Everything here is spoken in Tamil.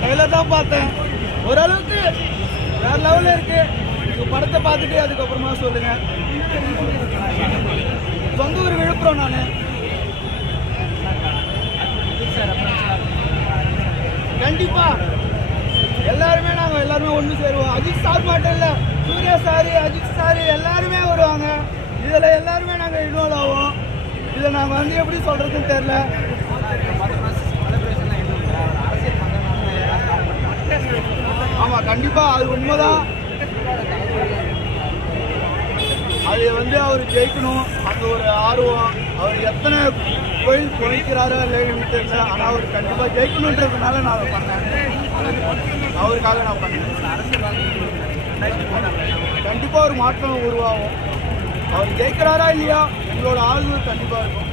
ட்ரைலர் தான் பார்த்தேன். ஓரளவுக்கு வேற லெவலில் இருக்கு. நீங்கள் படத்தை பார்த்துட்டு அதுக்கப்புறமா சொல்லுங்க. சொந்த ஊர் விழுப்புரம். நான் கண்டிப்பா எல்லாருமே ஒன்று சேருவோம். அஜித் சார் மட்டும் இல்லை, சூர்யா சார், அஜித் சார் எல்லாருமே வருவாங்க. இதில் எல்லாருமே நாங்கள் இன்வால்வ் ஆவோம். இதை நாங்கள் வந்து எப்படி சொல்கிறதுன்னு தெரில. ஆமாம், கண்டிப்பாக அது உண்மைதான். அது வந்து அவர் ஜெயிக்கணும், அந்த ஒரு ஆர்வம். அவர் எத்தனை கோயில் குறைக்கிறாரோ இல்லைன்னு தெரியல, ஆனால் அவர் கண்டிப்பாக ஜெயிக்கணுன்றதுனால நான் அதை பண்ணேன். அவருக்காக நான் பண்ணேன். கண்டிப்பாக ஒரு மாற்றம் உருவாகும். அவர் ஜெயிக்கிறாரா இல்லையா, எங்களோட ஆளுநர் கண்டிப்பாக இருக்கும்.